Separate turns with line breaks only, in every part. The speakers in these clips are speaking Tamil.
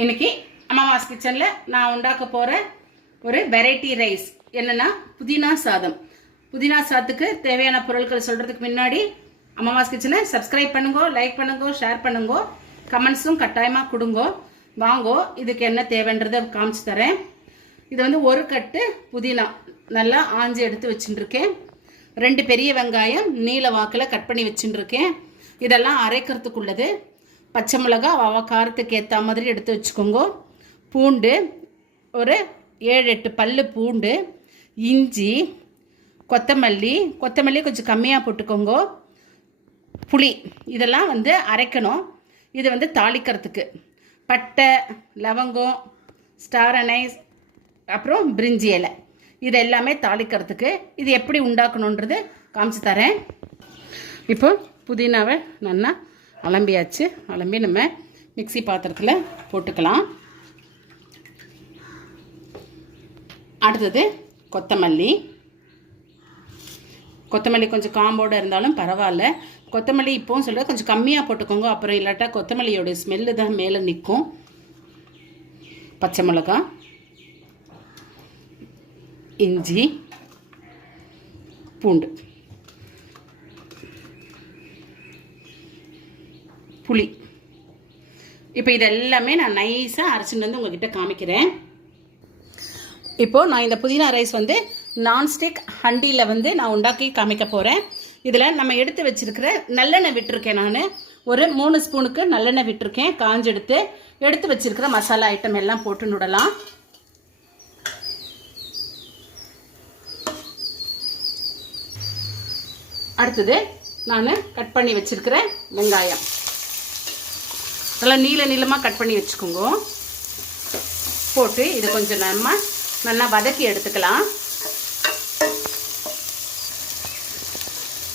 இன்னைக்கு அம்மாவாஸ் கிச்சனில் நான் உண்டாக்க போகிற ஒரு வெரைட்டி ரைஸ் என்னென்னா புதினா சாதம். புதினா சாதத்துக்கு தேவையான பொருட்கள் சொல்கிறதுக்கு முன்னாடி அம்மாவாஸ் கிச்சனை சப்ஸ்கிரைப் பண்ணுங்கோ லைக் பண்ணுங்கோ ஷேர் பண்ணுங்கோ கமெண்ட்ஸும் கட்டாயமாக கொடுங்க. வாங்கோ இதுக்கு என்ன தேவைன்றதை காமிச்சு தரேன். இது வந்து ஒரு கட்டு புதினா. நல்லா ஆஞ்சி எடுத்து வச்சுட்டுருக்கேன். ரெண்டு பெரிய வெங்காயம் நீல வாக்கில் கட் பண்ணி வச்சுட்டுருக்கேன். இதெல்லாம் அரைக்கிறதுக்குள்ளது. பச்சை மிளகா அவ காரத்துக்கு ஏற்ற மாதிரி எடுத்து வச்சுக்கோங்க. பூண்டு ஒரு ஏழு எட்டு பல்லு பூண்டு இஞ்சி கொத்தமல்லி கொத்தமல்லி கொஞ்சம் கம்மியாக போட்டுக்கோங்க. புளி இதெல்லாம் வந்து அரைக்கணும். இது வந்து தாளிக்கிறதுக்கு. பட்டை லவங்கம் ஸ்டார் அனைஸ் அப்புறம் பிரிஞ்சி இலை. இது எல்லாமே தாளிக்கிறதுக்கு. இது எப்படி உண்டாக்கணுன்றது காமிச்சு தரேன். இப்போ புதினாவை நல்லா அலம்பியாச்சு. அலம்பி நம்ம மிக்ஸி பாத்திரத்தில் போட்டுக்கலாம். அடுத்தது கொத்தமல்லி. கொத்தமல்லி கொஞ்சம் காம்போடு இருந்தாலும் பரவாயில்ல. கொத்தமல்லி இப்போவும் சொல்ல கொஞ்சம் கம்மியாக போட்டுக்கோங்க. அப்புறம் இல்லாட்டா கொத்தமல்லியோட ஸ்மெல்லு தான் மேலே நிற்கும் பச்சை மிளகாய் இஞ்சி பூண்டு. புளி. இப்போ இதெல்லாமே நான் நைஸாக அரைச்சிட்டு வந்து உங்ககிட்ட காமிக்கிறேன். இப்போது நான் இந்த புதினா ரைஸ் வந்து நான்ஸ்டிக் ஹண்டியில் வந்து நான் உண்டாக்கி காமிக்க போகிறேன் இதில் நம்ம எடுத்து வச்சிருக்கிற நல்லெண்ணெய் விட்டுருக்கேன் நான். ஒரு மூணு ஸ்பூனுக்கு நல்லெண்ணெய் விட்டுருக்கேன். காஞ்செடுத்து எடுத்து வச்சிருக்கிற மசாலா ஐட்டம் எல்லாம் போட்டு நுடலாம். அடுத்தது நான் கட் பண்ணி வச்சிருக்கிற வெங்காயம். நல்லா நீள நீளமாக கட் பண்ணி வச்சுக்கோங்க. போட்டு இதை கொஞ்சம் நம்ம நல்லா வதக்கி எடுத்துக்கலாம்.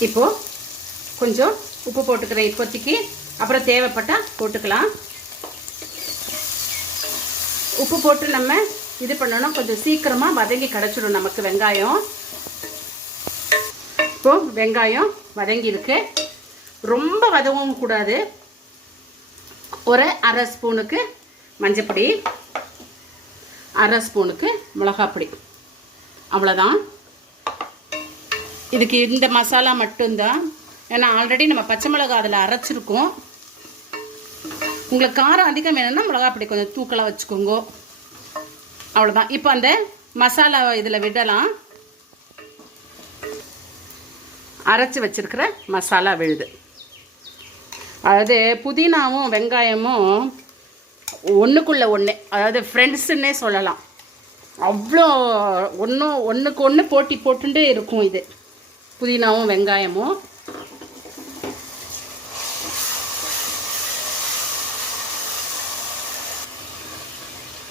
இப்போது கொஞ்சம் உப்பு போட்டுக்கிறேன் இப்போதைக்கு அப்புறம் தேவைப்பட்டால் போட்டுக்கலாம். உப்பு போட்டு நம்ம இது பண்ணணும். கொஞ்சம் சீக்கிரமாக வதங்கி கிடச்சிடும் நமக்கு வெங்காயம். இப்போது வெங்காயம் வதங்கி இருக்கு ரொம்ப வதவும் கூடாது. ஒரு அரை ஸ்பூனுக்கு மஞ்சப்பொடி அரை ஸ்பூனுக்கு மிளகாப்பொடி. அவ்வளோதான் இதுக்கு இந்த மசாலா மட்டும்தான். ஏன்னா ஆல்ரெடி நம்ம பச்சை மிளகா அதில் அரைச்சிருக்கோம். உங்களுக்கு காரம் அதிகம் வேணும்னா மிளகாப்பொடி கொஞ்சம் தூக்கலாக வச்சுக்கோங்க. அவ்வளோதான் இப்போ அந்த மசாலா இதில் விடலாம். அரைச்சி வச்சிருக்கிற மசாலா விழுது. அதாவது புதினாவும் வெங்காயமும் ஒன்றுக்குள்ளே ஒன்று அதாவது ஃப்ரெண்ட்ஸுன்னே சொல்லலாம். அவ்வளோ ஒன்றும் ஒன்றுக்கு ஒன்று போட்டி போட்டுட்டே இருக்கும் இது. புதினாவும் வெங்காயமும்.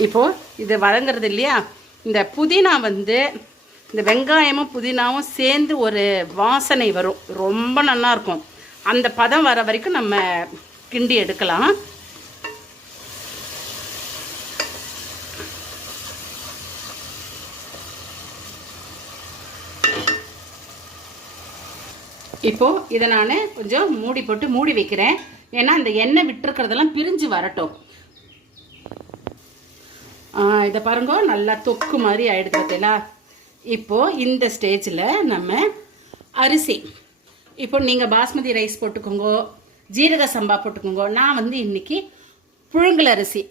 இப்போது இது வழங்குறது இல்லையா? இந்த புதினா வந்து இந்த வெங்காயமும் புதினாவும் சேர்ந்து ஒரு வாசனை வரும். ரொம்ப நல்லாயிருக்கும் அந்த பதம் வர வரைக்கும் நம்ம கிண்டி எடுக்கலாம். இப்போது இதை நான் கொஞ்சம் மூடி போட்டு மூடி வைக்கிறேன். ஏன்னா இந்த எண்ணெய் விட்டுருக்கிறதெல்லாம் பிரிஞ்சு வரட்டும். இதை பாருங்க நல்லா தொக்கு மாதிரி ஆயிடுது பார்த்தீங்களா? இப்போது இந்த ஸ்டேஜில் நம்ம அரிசி. இப்போ நீங்கள் பாஸ்மதி ரைஸ் போட்டுக்கோங்க ஜீரக சம்பா போட்டுக்கோங்க. நான் வந்து இன்றைக்கி புழுங்கல் அரிசி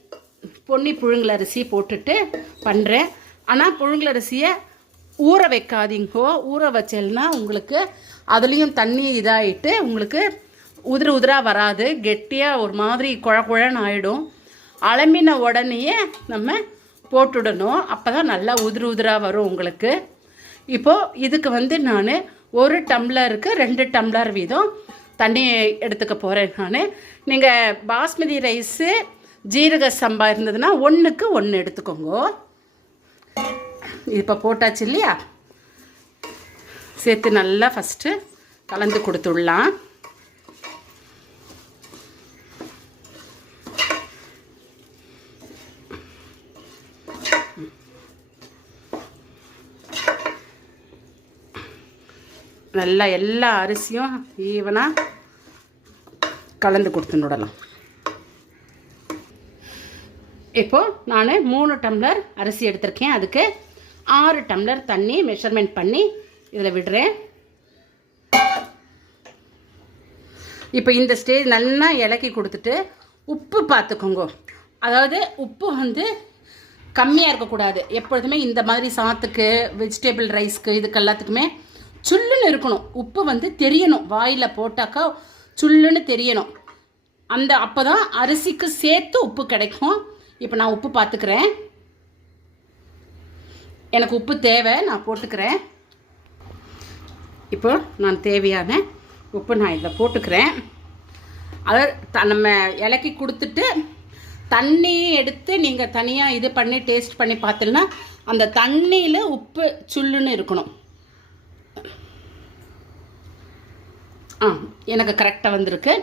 பொன்னி புழுங்கல் அரிசி போட்டுட்டு பண்ணுறேன் ஆனால் புழுங்கல் அரிசியை ஊற வைக்காதீங்கோ. ஊற வச்சேன்னா உங்களுக்கு அதுலேயும் தண்ணி இதாகிட்டு உங்களுக்கு உதிர உதிரா வராது. கெட்டியாக ஒரு மாதிரி குழ குழன்னு ஆகிடும் அலம்பின உடனேயே நம்ம போட்டுடணும். அப்போ தான் நல்லா உதிர உதிரா வரும் உங்களுக்கு. இப்போது இதுக்கு வந்து நான் ஒரு டம்ளருக்கு ரெண்டு டம்ளர் வீதம் தண்ணி எடுத்துக்க போகிறேன் நான். நீங்கள் பாஸ்மதி ரைஸு ஜீரக சம்பா இருந்ததுன்னா ஒன்றுக்கு ஒன்று எடுத்துக்கோங்க. இப்போ போட்டாச்சு இல்லையா? சேர்த்து நல்லா ஃபஸ்ட்டு கலந்து கொடுத்துடலாம். நல்லா எல்லா அரிசியும் ஈவனாக கலந்து கொடுத்து விடலாம் இப்போ நான் மூணு டம்ளர் அரிசி எடுத்திருக்கேன். அதுக்கு ஆறு டம்ளர் தண்ணி மெஷர்மெண்ட் பண்ணி இதில் விடுறேன். இப்போ இந்த ஸ்டேஜ் நல்லா இலக்கி கொடுத்துட்டு உப்பு பார்த்துக்கோங்க அதாவது உப்பு வந்து கம்மியாக இருக்கக்கூடாது. எப்பொழுதுமே இந்த மாதிரி சாத்துக்கு வெஜிடபிள் ரைஸ்க்கு இதுக்கு எல்லாத்துக்குமே சுல்லுன்னு இருக்கணும். உப்பு வந்து தெரியணும். வாயில் போட்டாக்கா சுல்லுன்னு தெரியணும். அந்த அப்போ தான் அரிசிக்கு சேர்த்து உப்பு கிடைக்கும். இப்போ நான் உப்பு பார்த்துக்கிறேன் எனக்கு உப்பு தேவை நான் போட்டுக்கிறேன். இப்போ நான் தேவையான உப்பு நான் இதில் போட்டுக்கிறேன். அதை த நம்ம இலக்கி கொடுத்துட்டு தண்ணி எடுத்து நீங்கள் தனியாக இது பண்ணி டேஸ்ட் பண்ணி பார்த்தீங்கன்னா அந்த தண்ணியில் உப்பு சுல்லுன்னு இருக்கணும். ஆ எனக்கு கரெக்டாக வந்திருக்கு.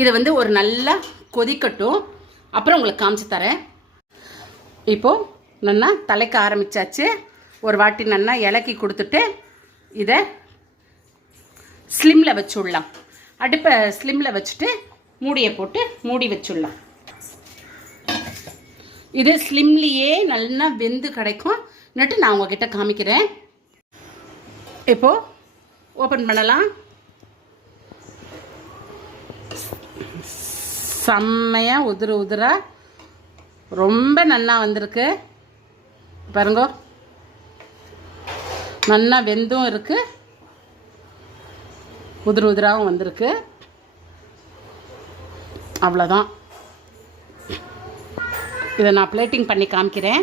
இது வந்து ஒரு நல்லா கொதிக்கட்டும். அப்புறம் உங்களுக்கு காமிச்சு தரேன். இப்போது நல்லா தலைக்க ஆரம்பிச்சாச்சு. ஒரு வாட்டி நல்லா இலக்கி கொடுத்துட்டு இதை ஸ்லிம்மில் வச்சுடலாம். அடுப்பை ஸ்லிம்மில் வச்சுட்டு மூடியை போட்டு மூடி வச்சுடலாம். இது ஸ்லிம்லேயே நல்லா வெந்து கிடைக்கும். நட்டு நான் உங்ககிட்ட காமிக்கிறேன். இப்போது ஓப்பன் பண்ணலாம். செம்மையாக உதிர உதிரா ரொம்ப நன்னா வந்திருக்கு. பாருங்க. நல்லா வெந்தும் இருக்குது உதிர உதிராவும் வந்திருக்கு. அவ்வளோதான் இதை நான் பிளேட்டிங் பண்ணி காமிக்கிறேன்.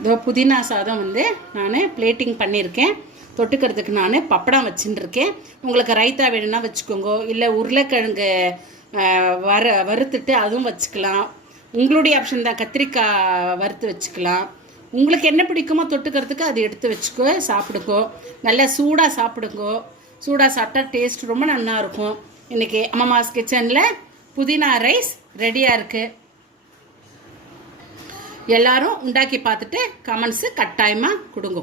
இதோ புதினா சாதம் வந்து நான் பிளேட்டிங் பண்ணியிருக்கேன். தொட்டுக்கிறதுக்கு நான் பப்படம் வச்சுட்டுருக்கேன் உங்களுக்கு ரைத்தா வேணும்னா வச்சுக்கோங்க. இல்லை உருளைக்கிழங்கு வர வறுத்துட்டு அதுவும் வச்சுக்கலாம். உங்களுடைய ஆப்ஷன் தான் கத்திரிக்காய் வறுத்து வச்சுக்கலாம். உங்களுக்கு என்ன பிடிக்குமோ தொட்டுக்கிறதுக்கு அது எடுத்து வச்சுக்கோ சாப்பிடுக்கோ. நல்லா சூடாக சாப்பிடுங்கோ. சூடாக சாப்பிட்டா டேஸ்ட் ரொம்ப நல்லா இருக்கும். இன்றைக்கி அம்மாஸ் கிச்சனில் புதினா ரைஸ் ரெடியாக இருக்குது எல்லாரும் உண்டாக்கி பார்த்துட்டு கமெண்ட்ஸு கட்டாயமாக கொடுங்க.